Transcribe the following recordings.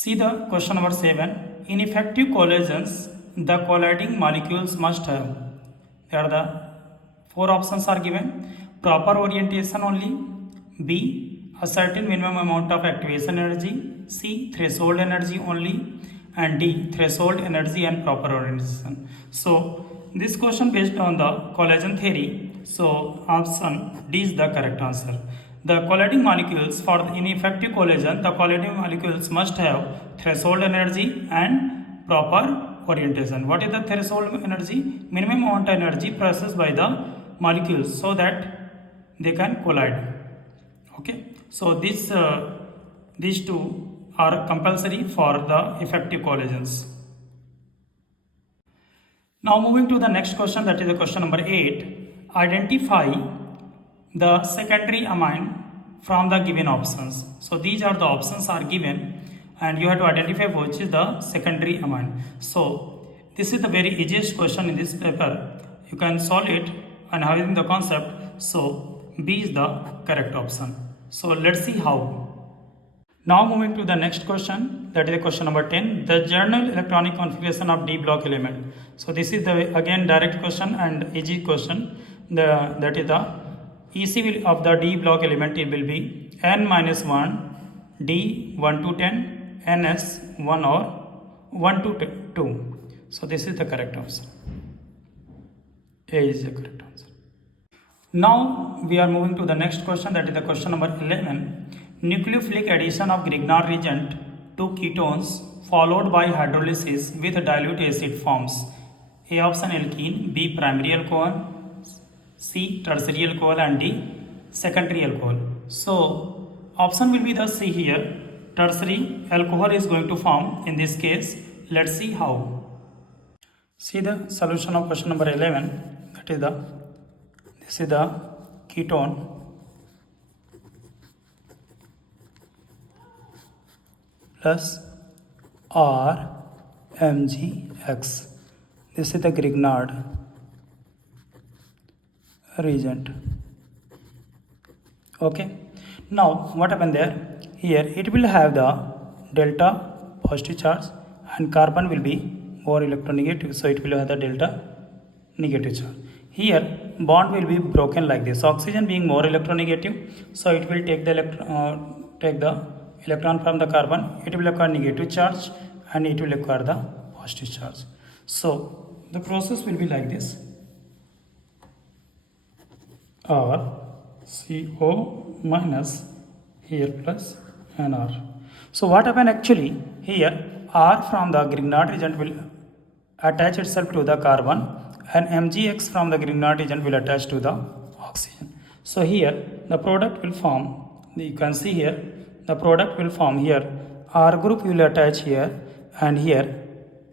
See the question number 7. In effective collisions, the colliding molecules must have. There are the four options are given. Proper orientation only. B. A certain minimum amount of activation energy. C. Threshold energy only. And D. Threshold energy and proper orientation. So this question based on the collision theory. So option D is the correct answer. The colliding molecules for the ineffective collision, the colliding molecules must have threshold energy and proper orientation. What is the threshold energy? Minimum amount of energy processed by the molecules so that they can collide. Okay, so these two are compulsory for the effective collisions. Now moving to the next question, that is the question number 8. Identify the secondary amine from the given options. So these are the options are given and you have to identify which is the secondary amine. So this is the very easiest question in this paper. You can solve it and having the concept. So B is the correct option. So let's see how. Now moving to the next question, that is the question number 10. The general electronic configuration of D block element. So this is the again direct question and easy question. That is the EC of the D block element, it will be n minus 1, D 1 to 10, NS 1 or 1 to 2. So this is the correct answer. A is the correct answer. Now we are moving to the next question, that is the question number 11. Nucleophilic addition of Grignard reagent to ketones followed by hydrolysis with dilute acid forms A option alkene, B primary alcohol, C tertiary alcohol and D secondary alcohol. So option will be the C here. Tertiary alcohol is going to form in this case. Let's see how. See the solution of question number 11. That is this is the ketone plus RMgX. This is the Grignard reagent. Okay, now what happened there? Here it will have the delta positive charge and carbon will be more electronegative, so it will have the delta negative charge. Here bond will be broken like this. Oxygen being more electronegative, so it will take the electron from the carbon. It will acquire negative charge and it will acquire the positive charge. So the process will be like this. Or CO minus here plus NR. So what happened actually here, R from the Grignard reagent will attach itself to the carbon and MgX from the Grignard reagent will attach to the oxygen. So here the product will form, you can see here the product will form here, R group will attach here and here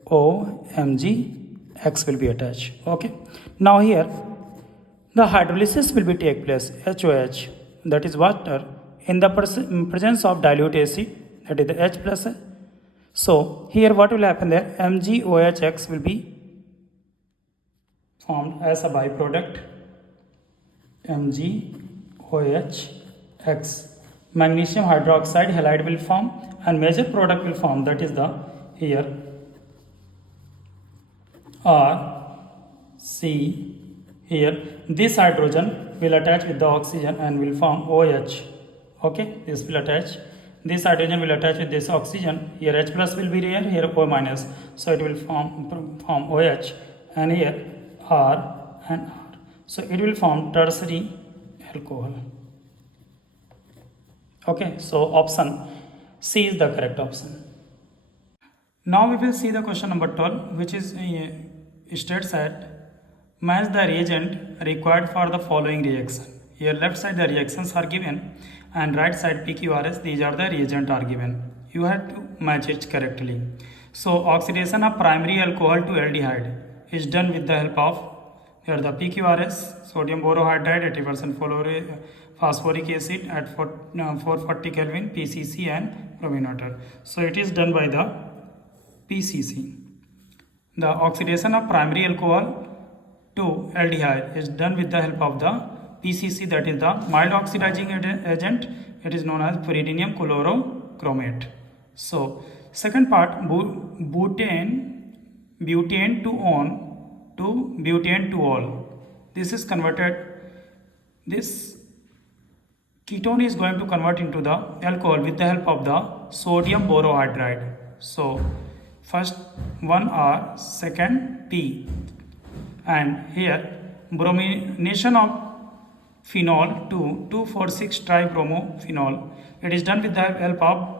OMgX will be attached. Okay, now here the hydrolysis will be take place, HOH, that is water, in the presence of dilute acid, that is the H plus. So here what will happen there, MgOHX will be formed as a byproduct, MgOHX. Magnesium hydroxide halide will form and major product will form, that is the here RC. Here this hydrogen will attach with the oxygen and will form OH. Okay, this will attach. This hydrogen will attach with this oxygen. Here H plus will be here, here O minus. So it will form OH and here R and R. So it will form tertiary alcohol. Okay, so option C is the correct option. Now we will see the question number 12, which is states that match the reagent required for the following reaction. Here left side the reactions are given and right side PQRS, these are the reagent are given. You have to match it correctly. So oxidation of primary alcohol to aldehyde is done with the help of here the PQRS, sodium borohydride 80% phosphoric acid at 440 Kelvin, PCC and bromine water. So it is done by the PCC. The oxidation of primary alcohol to aldehyde is done with the help of the PCC, that is the mild oxidizing agent. It is known as pyridinium chlorochromate. So Second part, butane to on to butane to all. This is converted, this ketone is going to convert into the alcohol with the help of the sodium borohydride. So first one R, second P, and here bromination of phenol to 2,4,6 tribromophenol. It is done with the help of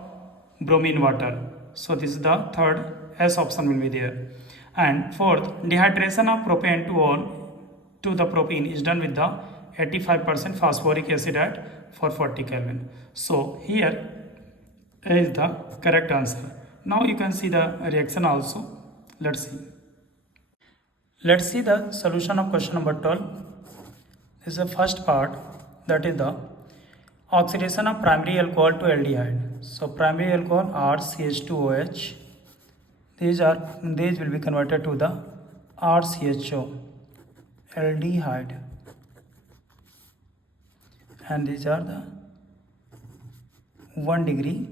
bromine water. So this is the third, S option will be there. And fourth, dehydration of propane to the propene is done with the 85% phosphoric acid at 440 Kelvin. So here is the correct answer. Now you can see the reaction also. Let's see. Let's see the solution of question number 12. This is the first part, that is the oxidation of primary alcohol to aldehyde. So primary alcohol RCH2OH, these will be converted to the RCHO, aldehyde, and these are the 1 degree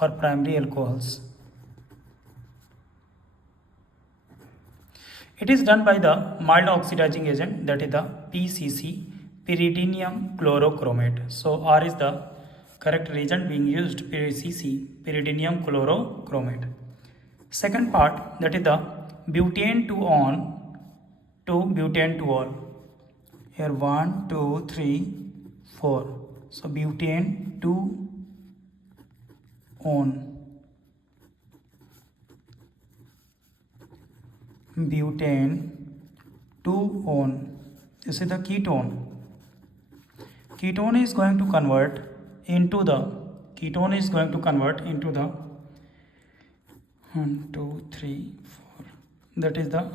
or primary alcohols. It is done by the mild oxidizing agent, that is the PCC, pyridinium chlorochromate. So R is the correct reagent being used, PCC, pyridinium chlorochromate. Second part, that is the butane to on to butane to all. Here 1, 2, 3, 4. So butane to on, butane to on. This is the ketone. Ketone is going to convert into the 1, 2, 3, 4. That is the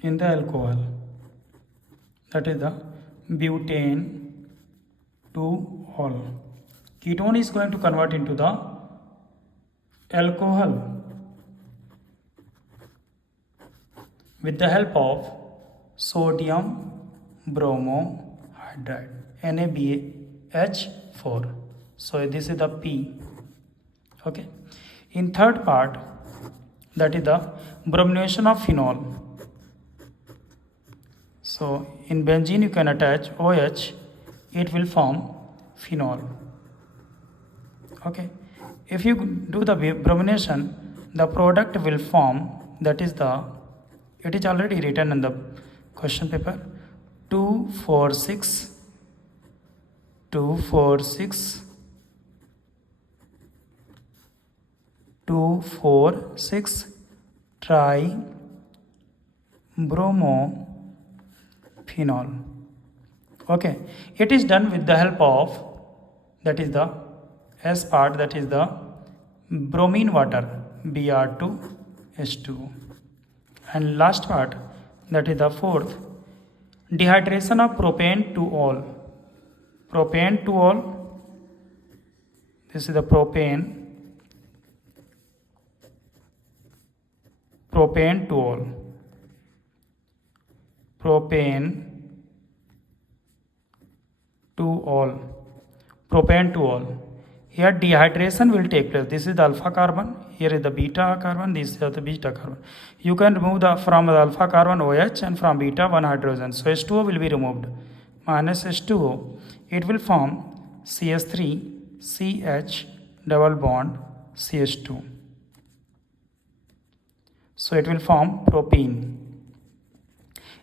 in the alcohol. That is the butane to all. Ketone is going to convert into the alcohol with the help of sodium bromohydride, NaBH4. So this is the P. Okay. In third part, that is the bromination of phenol. So in benzene you can attach OH, it will form phenol. Okay. If you do the bromination, the product will form, that is the, it is already written in the question paper, 2,4,6 tribromophenol. Okay, it is done with the help of, that is the S part, that is the bromine water, Br2H2O. And last part, that is the fourth, dehydration of propane to all. Propane to all, this is the propane to all. Propane to all. Here dehydration will take place. This is the alpha carbon, here is the beta carbon, this is the beta carbon. You can remove from the alpha carbon OH and from beta one hydrogen. So H2O will be removed. Minus H2O, it will form CH3, CH double bond CH2. So it will form propene.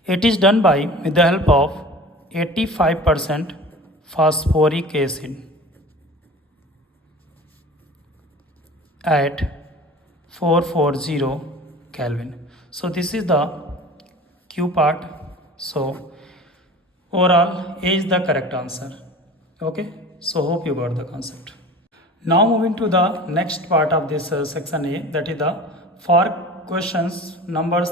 It is done with the help of 85% phosphoric acid at 440 Kelvin. So this is the Q part. So overall A is the correct answer. Okay, so hope you got the concept. Now moving to the next part of this section A, that is the for questions numbers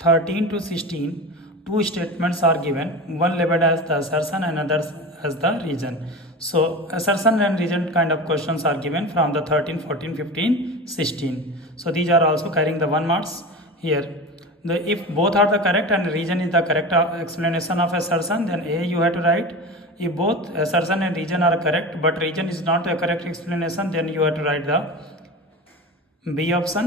13 to 16, two statements are given, one labeled as the assertion and others as the reason. So assertion and reason kind of questions are given from the 13, 14, 15, 16. So these are also carrying the 1 marks here. If both are the correct and reason is the correct explanation of assertion, then A you have to write. if both assertion and region are correct, but region is not a correct explanation, then you have to write the B option.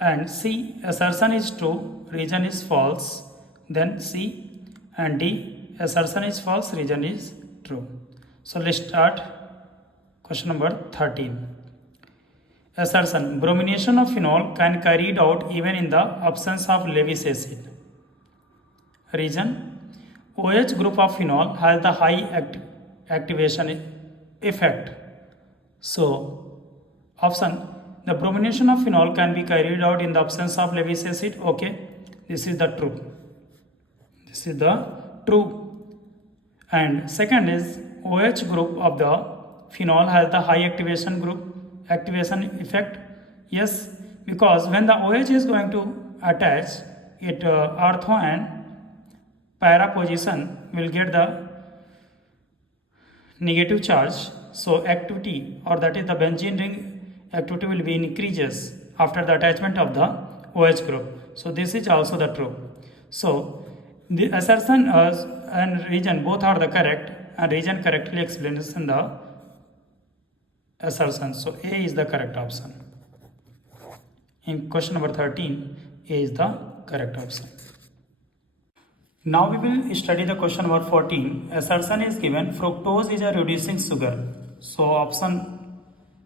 And C, assertion is true, region is false, then C. And D, assertion is false, region is true. So let's start question number 13. Assertion, bromination of phenol can carried out even in the absence of Lewis acid. Reason, OH group of phenol has the high activation effect. So option, the bromination of phenol can be carried out in the absence of Lewis acid. Okay, this is the true. This is the true. And second is OH group of the phenol has the high activation effect. Yes, because when the OH is going to attach, it ortho and para position will get the negative charge. So activity, or that is the benzene ring activity, will be increases after the attachment of the OH group. So this is also the true. So the assertion and region both are the correct, and region correctly explains in the assertion. So A is the correct option. In question number 13, A is the correct option. Now we will study the question number 14. Assertion is given, fructose is a reducing sugar. So option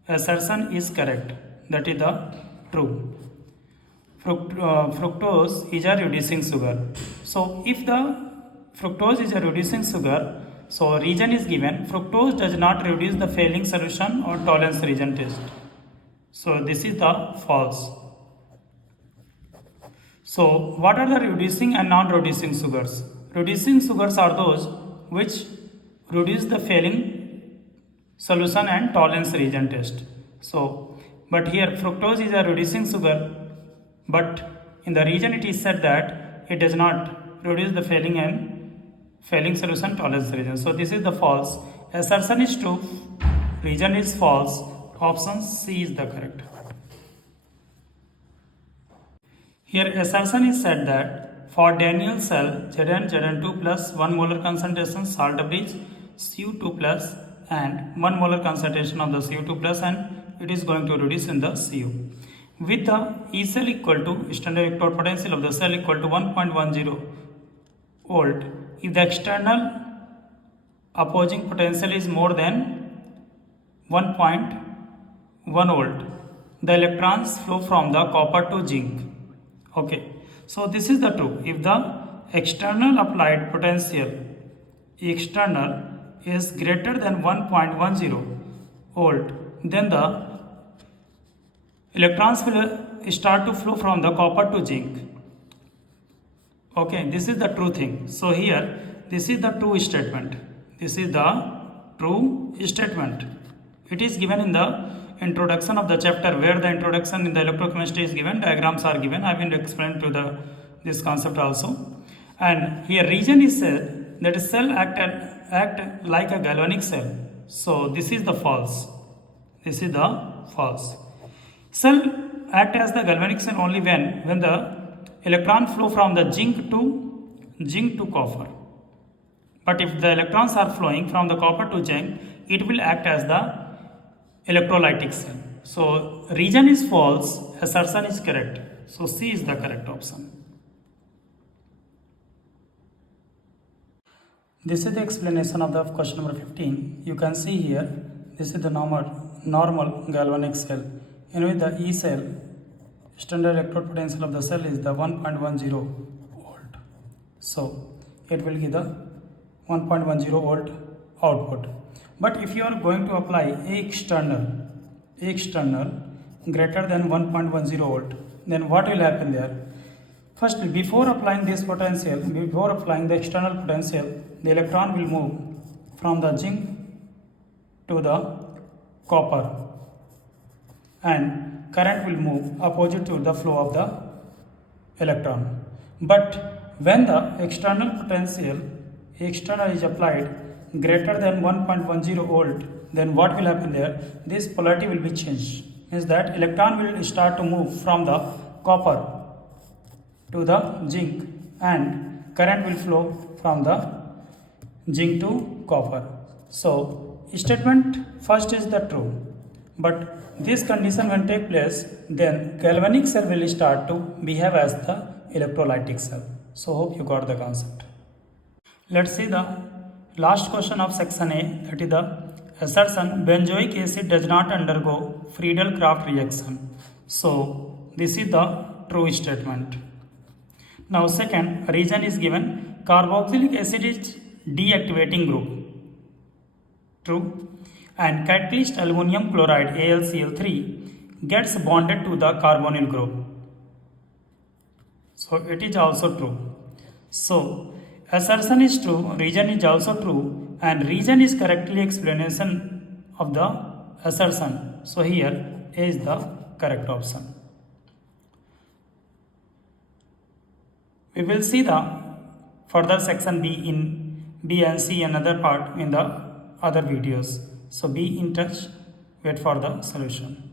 assertion is correct, that is the true. Fructose is a reducing sugar. So if the fructose is a reducing sugar, so region is given, fructose does not reduce the failing solution or tolerance region test. So this is the false. So what are the reducing and non-reducing sugars? Reducing sugars are those which reduce the failing solution and tolerance region test. So, but here fructose is a reducing sugar, but in the region it is said that it does not reduce the failing solution tolerance region. So this is the false. Assertion is true, region is false. Option C is the correct. Here assertion is said that for Daniel cell Zn2 plus 1 molar concentration salt bridge Cu2 plus and 1 molar concentration of the Cu2 plus, and it is going to reduce in the Cu. With the E cell equal to standard electrode potential of the cell equal to 1.10 volt, if the external opposing potential is more than 1.1 volt, the electrons flow from the copper to zinc. Okay, so this is the true. If the external applied potential external is greater than 1.10 volt, then the electrons will start to flow from the copper to zinc. Okay, this is the true thing. So here, this is the true statement. This is the true statement. It is given in the introduction of the chapter, where the introduction in the electrochemistry is given, diagrams are given. I will explain to this concept also. And here region is said that cell act like a galvanic cell. So this is the false. This is the false. Cell act as the galvanic cell only when the electron flow from the zinc to copper. But if the electrons are flowing from the copper to zinc, it will act as the electrolytic cell. So region is false, assertion is correct. So C is the correct option. This is the explanation of the question number 15. You can see here, this is the normal galvanic cell, in which the E cell standard electrode potential of the cell is the 1.10 volt. So it will give the 1.10 volt output. But if you are going to apply external greater than 1.10 volt, then what will happen there? First, before applying this potential, before applying the external potential, the electron will move from the zinc to the copper, and current will move opposite to the flow of the electron. But when the external potential is applied greater than 1.10 volt, then what will happen there? This polarity will be changed. Means that electron will start to move from the copper to the zinc, and current will flow from the zinc to copper. So statement first is the true, but this condition when take place, then galvanic cell will start to behave as the electrolytic cell. So hope you got the concept. Let's see the last question of section A, that is the assertion benzoic acid does not undergo Friedel-Crafts reaction. So this is the true statement. Now second, reason is given, carboxylic acid is deactivating group. True. And catalyst aluminum chloride AlCl3 gets bonded to the carbonyl group. So it is also true. So assertion is true, reason is also true, and reason is correctly explanation of the assertion. So here A is the correct option. We will see the further section B in B and C another part in the other videos. So be in touch, wait for the solution.